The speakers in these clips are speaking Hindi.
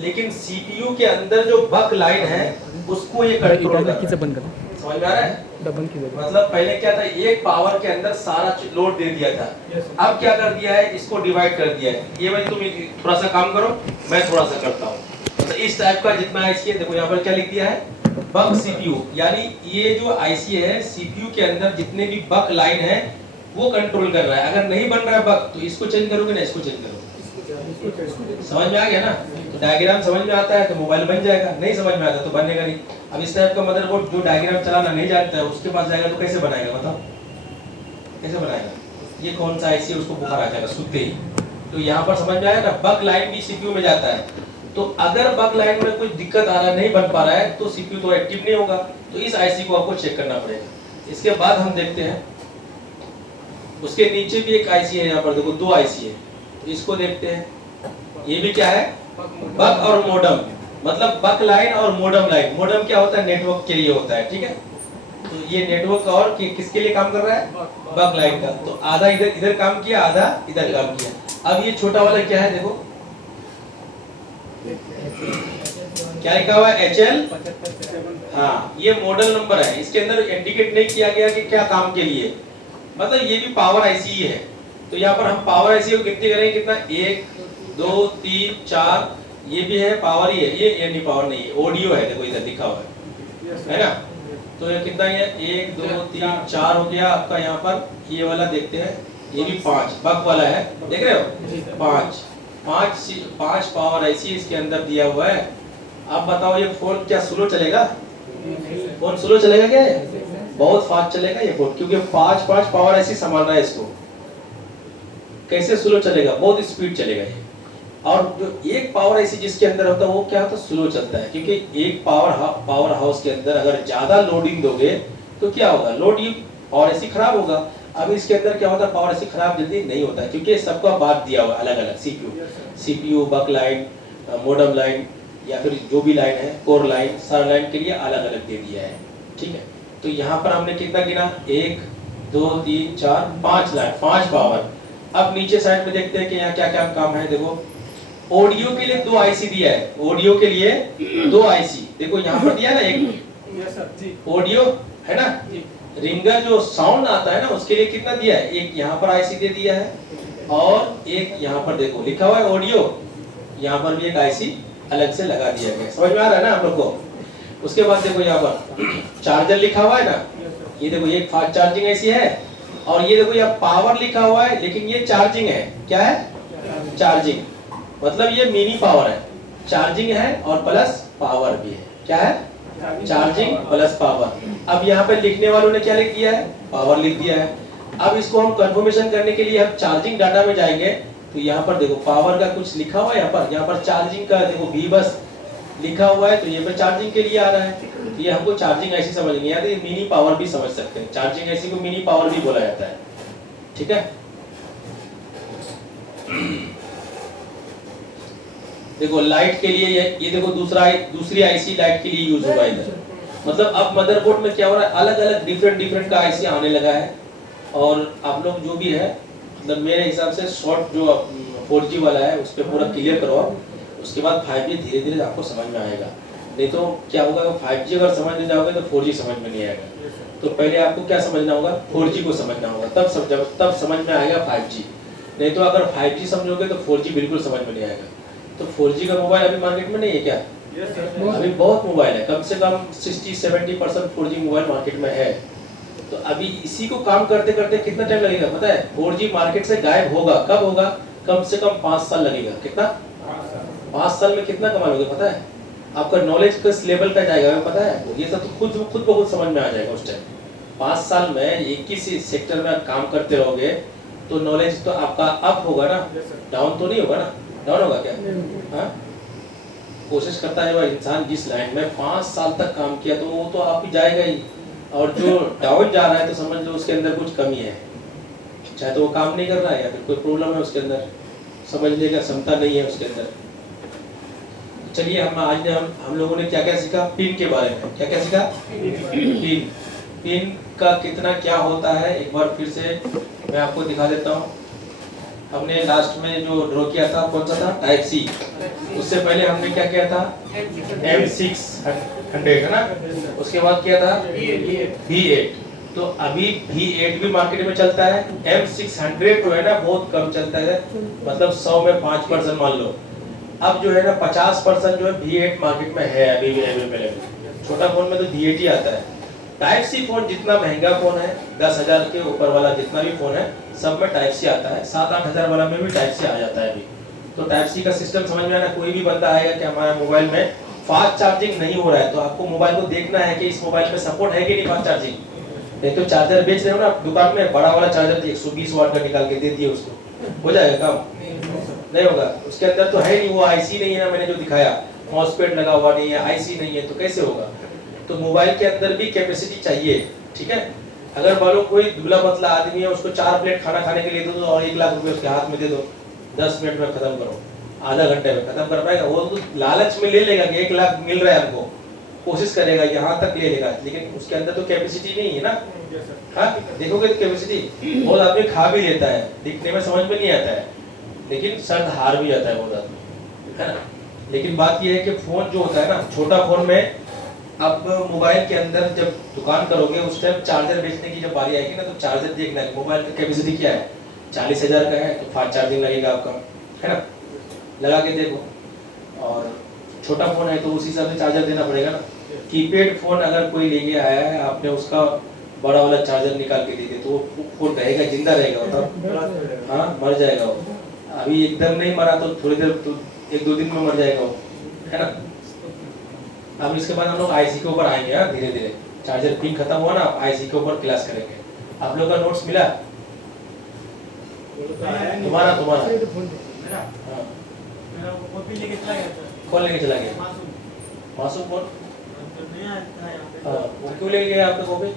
लेकिन सीपीयू के अंदर जो बक लाइन है उसको ये कंट्रोल कर रहा है। समझ में आ रहा है? मतलब पहले क्या था, एक पावर के अंदर सारा लोड दे दिया था, अब क्या कर दिया है, इसको डिवाइड कर दिया है। ये भाई तुम थोड़ा सा काम करो, मैं थोड़ा सा करता हूँ। तो इस टाइप का जितना आईसी है, देखो यहाँ पर क्या लिख दिया है, बक सीपीयू, यानी ये जो आईसी है सीपीयू के अंदर जितने भी बक लाइन है वो कंट्रोल कर रहा है। अगर नहीं बन रहा है बक तो इसको चेंज करोगे ना, इसको चेंज करोगे। समझ में आ गया ना? तो डायग्राम समझ में आता है तो मोबाइल बन जाएगा, नहीं समझ में आता तो बनेगा नहीं। अब इस टाइप का मदरबोर्ड जो डायग्राम चलाना नहीं जानता है उसके पास जाएगा तो कैसे बनाएगा, बताओ कैसे बनाएगा? ये कौन सा आईसी है, उसको बुखार आ जाएगा सुनते ही। तो यहाँ पर समझ में आया ना, बक लाइन भी सीपीयू में जाता है। तो अगर बक लाइन में कुछ दिक्कत आ रहा है, नहीं बन पा रहा है, तो सीपीयू तो एक्टिव नहीं होगा, तो इस आईसी को आपको चेक करना पड़ेगा। इसके बाद हम देखते हैं, उसके नीचे भी एक आईसी है, यहाँ पर देखो 2 आईसी है, तो इसको देखते हैं। ये भी क्या है, बक और मोडम, मतलब बक लाइन और मोडम लाइन। मोडम क्या होता है, नेटवर्क के लिए होता है, ठीक है। तो ये नेटवर्क और किसके लिए काम कर रहा है, बक लाइन का। तो आधा इधर काम किया, आधा इधर काम किया। अब ये छोटा वाला क्या है, देखो क्या लिखा हुआ है, HL। हाँ, ये मॉडल नंबर है, इसके अंदर इंडिकेट नहीं किया गया कि क्या काम के लिए, मतलब ये भी पावर आईसी ही है। तो यहाँ पर हम पावर आईसी को कितनी करेंगे, कितना, 1 2 3 4, ये भी है पावर ही है, ये नहीं पावर नहीं है, ऑडियो है, देखो इधर लिखा हुआ है ना। तो ये कितना है, 1 2 3 4 हो गया आपका। यहाँ पर ये वाला देखते हैं, ये भी 5 बक वाला है, देख रहे हो, 5 पावर आईसी इसके अंदर दिया हुआ है। अब बताओ ये फोन क्या स्लो चलेगा, फोन स्लो चलेगा क्या, बहुत फास्ट चलेगा ये फोन, क्योंकि 5 पावर आईसी संभाल रहा है इसको। कैसे स्लो चलेगा, बहुत स्पीड चलेगा ये। और जो एक पावर आईसी जिसके अंदर होता है वो क्या होता है, स्लो चलता है, क्योंकि एक पावर हाउस के अंदर अगर ज्यादा लोडिंग दोगे तो क्या होगा, लोडिंग पावर आईसी खराब होगा। अब इसके अंदर क्या होता है, पावर आईसी खराब जल्दी नहीं होता है, क्योंकि सबका बात दिया हुआ है अलग अलग, सीपीयू बक लाइन, मोडम लाइन, या फिर जो भी लाइन है, कोर लाइन, सर लाइन के लिए अलग अलग दे दिया है, ठीक है। तो यहाँ पर हमने कितना गिना, 1 2 3 4 5 लाइन, 5 पावर। अब नीचे साइड में देखते हैं कि यहाँ क्या क्या काम है। देखो ऑडियो के लिए 2 आईसी दिया है, ऑडियो के लिए 2 आईसी, देखो यहाँ पर दिया ना, एक ऑडियो है ना, रिंगर जो साउंड आता है ना उसके लिए कितना दिया है, एक यहाँ पर आईसी दे दिया है, और एक यहाँ पर देखो लिखा हुआ है ऑडियो, यहाँ पर भी एक आईसी अलग से लगा दिया गया। समझ में आ रहा है ना आप लोग को? उसके बाद देखो यहाँ पर चार्जर लिखा हुआ है ना, ये देखो ये फास्ट चार्जिंग आईसी है, और ये देखो यहाँ पावर लिखा हुआ है, लेकिन ये चार्जिंग है, क्या है, चार्जिंग, मतलब ये मिनी पावर है, चार्जिंग है और प्लस पावर भी है, क्या है, चार्जिंग प्लस पावर। अब यहाँ पे लिखने वालों ने क्या लिख दिया है, पावर लिख दिया है। अब इसको हम कंफर्मेशन करने के लिए हम चार्जिंग डाटा में जाएंगे, तो यहाँ पर देखो पावर का कुछ लिखा हुआ है, यहाँ पर चार्जिंग का देखो V बस लिखा हुआ है, तो ये पर चार्जिंग के लिए आ रहा है, तो ये हमको चार्जिंग आईसी समझेंगे, या तो ये मिनी पावर भी समझ सकते हैं, चार्जिंग आईसी को मिनी पावर भी बोला जाता है, ठीक है। देखो लाइट के लिए ये देखो दूसरी आईसी लाइट के लिए यूज होगा इधर। मतलब अब मदरबोर्ड में क्या हो रहा है, अलग अलग डिफरेंट का आईसी आने लगा है। और आप लोग जो भी है, मतलब मेरे हिसाब से शॉर्ट जो 4G वाला है उस पर पूरा क्लियर करो, उसके बाद 5G धीरे धीरे आपको समझ में आएगा। नहीं तो क्या होगा, 5G अगर समझ नहीं जाओगे तो 4G समझ में नहीं आएगा। तो पहले आपको क्या समझना होगा, 4G को समझना होगा, तब समझ में आएगा 5G। नहीं तो अगर 5G समझोगे तो 4G बिल्कुल समझ में नहीं आएगा। तो 4G का मोबाइल अभी मार्केट में नहीं है क्या? अभी बहुत मोबाइल है, कम से कम 60-70% 4G मोबाइल मार्केट में है। तो अभी इसी को काम करते करते कितना टाइम लगेगा पता है? 4G मार्केट से गायब होगा, कब होगा? कम से कम 5 साल लगेगा। कितना? 5 साल में कितना कमा लोगे पता है? आपका नॉलेज किस लेवल पे जाएगा पता है? ये सब तो खुद ब खुद समझ में आ जाएगा उस टाइम। 5 साल में एक ही सेक्टर में काम करते रहोगे तो नॉलेज तो आपका अप होगा ना, डाउन तो नहीं होगा ना। डाउन होगा क्या? हाँ, कोशिश करता है वह इंसान जिस लाइन में 5 साल तक काम किया तो वो तो आप ही जाएगा ही। और जो डाउन जा रहा है तो समझ लो उसके अंदर कुछ कमी है, चाहे तो वो काम नहीं कर रहा है या फिर कोई प्रॉब्लम है उसके अंदर, समझने का क्षमता नहीं है उसके अंदर। चलिए हम लोगों ने क्या क्या सीखा पिन के बारे में। क्या क्या सीखा? पिन का कितना क्या होता है एक बार फिर से मैं आपको दिखा देता हूँ। हमने लास्ट में जो ड्रॉ किया था कौन सा था, टाइप सी। उससे पहले हमने क्या किया था, M600 है ना, उसके बाद किया था V8। तो अभी V8 भी मार्केट में चलता है, M600 जो है ना बहुत कम चलता है, मतलब 100 में 5% मान लो। अब जो है ना 50% जो है V8 मार्केट में है अभी भी अवेलेबल। छोटा फोन में तो V8 ही आता है। टाइप सी फोन जितना महंगा फोन है, 10,000 के ऊपर वाला जितना भी फोन है, सब में टाइप सी आता है। 7-8 हज़ार वाला में भी टाइप सी आ जाता है अभी। तो टाइप सी का सिस्टम समझ में आना, कोई भी बंदा आएगा कि हमारा मोबाइल में फास्ट चार्जिंग नहीं हो रहा है, तो आपको मोबाइल को देखना है कि इस मोबाइल में सपोर्ट है कि नहीं फास्ट चार्जिंग। नहीं तो चार्जर बेच रहे हो ना दुकान में, बड़ा वाला चार्जर 120 वाट का निकाल के दे दिए उसको, हो जाएगा काम? नहीं होगा। उसके अंदर तो है नहीं, वो आईसी नहीं है ना, मैंने जो दिखाया मॉसफेट लगा हुआ नहीं है, आईसी नहीं है, तो कैसे होगा? तो मोबाइल के अंदर भी कैपेसिटी चाहिए, ठीक है। अगर मान लो कोई दुबला पतला आदमी है, उसको 4 प्लेट खाना खाने के लिए दो और 1 लाख रुपए उसके हाथ में दे दो, 10 मिनट में खत्म करो, आधा घंटे में खत्म कर पाएगा? वो तो लालच में ले लेगा कि 1 लाख मिल रहा है हमको, कोशिश करेगा, यहाँ तक ले लेगा, लेकिन उसके अंदर तो कैपेसिटी नहीं है ना। हाँ देखोगे तो कैपेसिटी, बहुत आदमी खा भी लेता है, दिखने में समझ में नहीं आता है, लेकिन सर्द हार भी जाता है बहुत आदमी, है ना। लेकिन बात यह है कि फोन जो होता है ना, छोटा फोन में अब मोबाइल के अंदर जब दुकान करोगे उस टाइम चार्जर बेचने की जब बारी आएगी ना, तो चार्जर देखना है मोबाइल का कैपेसिटी क्या है। 40,000 का है तो फास्ट चार्जिंग लगेगा आपका, है ना, लगा के देखो। और छोटा फोन है तो उस हिसाब से चार्जर देना पड़ेगा ना। कीपैड फोन अगर कोई लेके आया है, आपने उसका बड़ा वाला चार्जर निकाल के दे दिया, तो वो फोन रहेगा, जिंदा रहेगा मतलब? हाँ मर जाएगा वो। अभी एकदम नहीं मरा तो थोड़ी देर, तो 1-2 दिन में मर जाएगा वो, है ना। अब इसके बाद हम लोग आईसी के ऊपर आएंगे, हाँ धीरे धीरे। चार्जर पिन खत्म हुआ ना, आईसी के ऊपर क्लास करेंगे। आप लोग का नोट्स मिला? तुम्हारा हाँ। कौन लेके चला गया? मासूम कौन? हाँ वो क्यों लेके गया आपका कॉपी?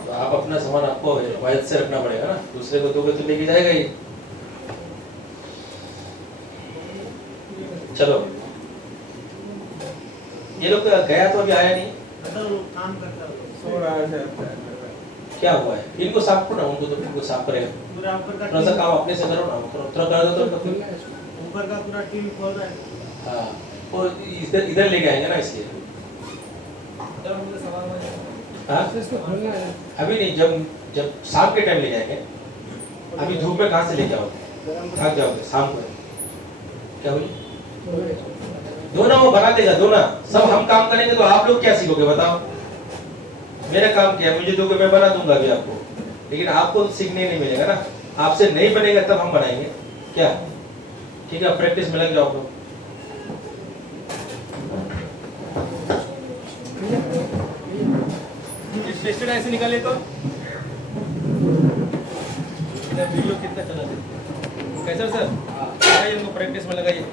तो आप अपना सामान आपको हिफाजत से रखना पड़ेगा ना, दूसरे को दोगे तो लेके जाएगा ही। चलो ये लोग गया तो अभी आया नहीं, क्या हुआ है? इनको साफ करो ना, उनको तो इनको साफ करेगा। थोड़ा सा काम अपने से करो ना, थोड़ा कर दो तो ऊपर का पूरा टीम खोल रहा है। हाँ वो इधर लेके आएंगे ना, इसलिए। हाँ अभी नहीं, जब शाम के टाइम ले जाएंगे। अभी धूप में कहाँ से लेके आओगे, थक जाओगे शाम को। क्या बोलिए? दो ना, वो बना देगा, दो ना। सब हम काम करेंगे तो आप लोग क्या सीखोगे बताओ? मेरा काम क्या है, मुझे दोगे मैं बना दूंगा अभी आपको, लेकिन आपको तो सीखने नहीं मिलेगा ना। आपसे नहीं बनेगा तब हम बनाएंगे क्या? ठीक है, प्रैक्टिस में लग जाओ आप लोग। टेस्टेड ऐसे निकाले तो वीडियो कितना चला कैसा सर? इनको प्रैक्टिस में लगाइए।